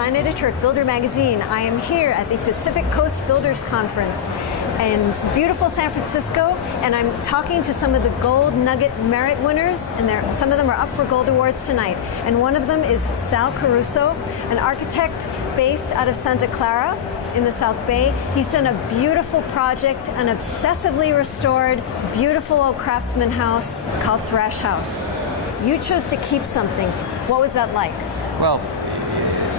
design editor at Builder Magazine. I am here at the Pacific Coast Builders Conference in beautiful San Francisco, and I'm talking to some of the Gold Nugget Merit winners, and some of them are up for Gold Awards tonight. And one of them is Sal Caruso, an architect based out of Santa Clara in the South Bay. He's done a beautiful project, an obsessively restored, beautiful old craftsman house called Thrash House. You chose to keep something. What was that like? Well,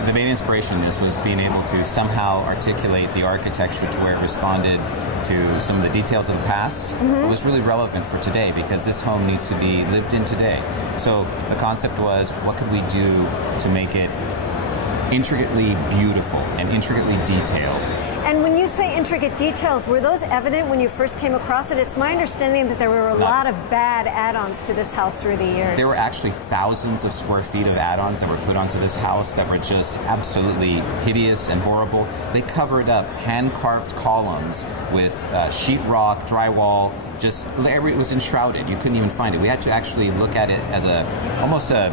the main inspiration in this was being able to somehow articulate the architecture to where it responded to some of the details of the past. It was really relevant for today because this home needs to be lived in today. So the concept was, what could we do to make it intricately beautiful and intricately detailed? And when you say intricate details, were those evident when you first came across it? It's my understanding that there were a lot of bad add-ons to this house through the years. There were actually thousands of square feet of add-ons that were put onto this house that were just absolutely hideous and horrible. They covered up hand-carved columns with sheetrock, drywall. Just it was enshrouded. You couldn't even find it. We had to actually look at it as almost a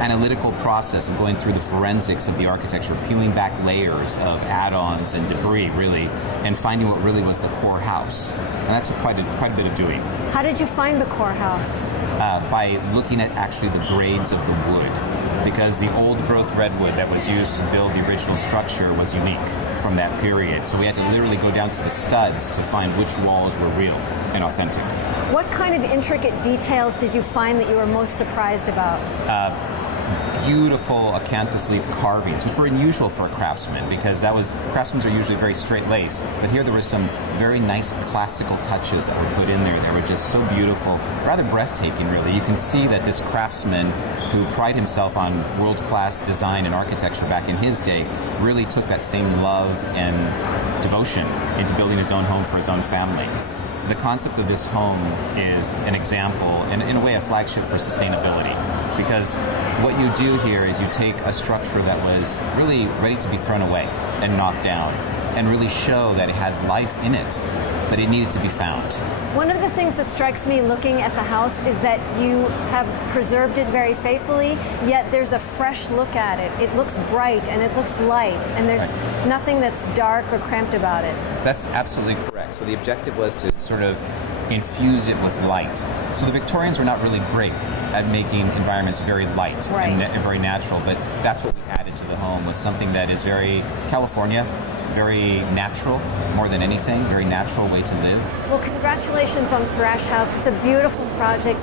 analytical process of going through the forensics of the architecture, peeling back layers of add-ons and debris, really, and finding what really was the core house. And that took quite a bit of doing. How did you find the core house? By looking at actually the grades of the wood, because the old growth redwood that was used to build the original structure was unique from that period. So we had to literally go down to the studs to find which walls were real and authentic. What kind of intricate details did you find that you were most surprised about? Beautiful acanthus leaf carvings, which were unusual for a craftsman because craftsmen are usually very straight-laced. But here there were some very nice classical touches that were put in there that were just so beautiful, rather breathtaking, really. You can see that this craftsman who prided himself on world-class design and architecture back in his day really took that same love and devotion into building his own home for his own family. The concept of this home is an example, and in a way a flagship for sustainability, because what you do here is you take a structure that was really ready to be thrown away and knocked down and really show that it had life in it, but it needed to be found. One of the things that strikes me looking at the house is that you have preserved it very faithfully, yet there's a fresh look at it. It looks bright and it looks light, and there's nothing that's dark or cramped about it. That's absolutely correct. So the objective was to sort of infuse it with light. So the Victorians were not really great at making environments very light and very natural, but that's what we added to the home, was something that is very California, very natural, more than anything, very natural way to live. Well, congratulations on Thrash House. It's a beautiful project.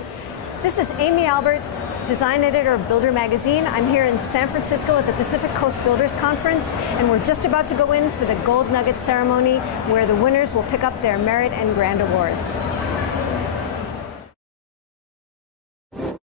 This is Amy Albert, design editor of Builder Magazine. I'm here in San Francisco at the Pacific Coast Builders Conference, and we're just about to go in for the Gold Nugget ceremony, where the winners will pick up their merit and grand awards.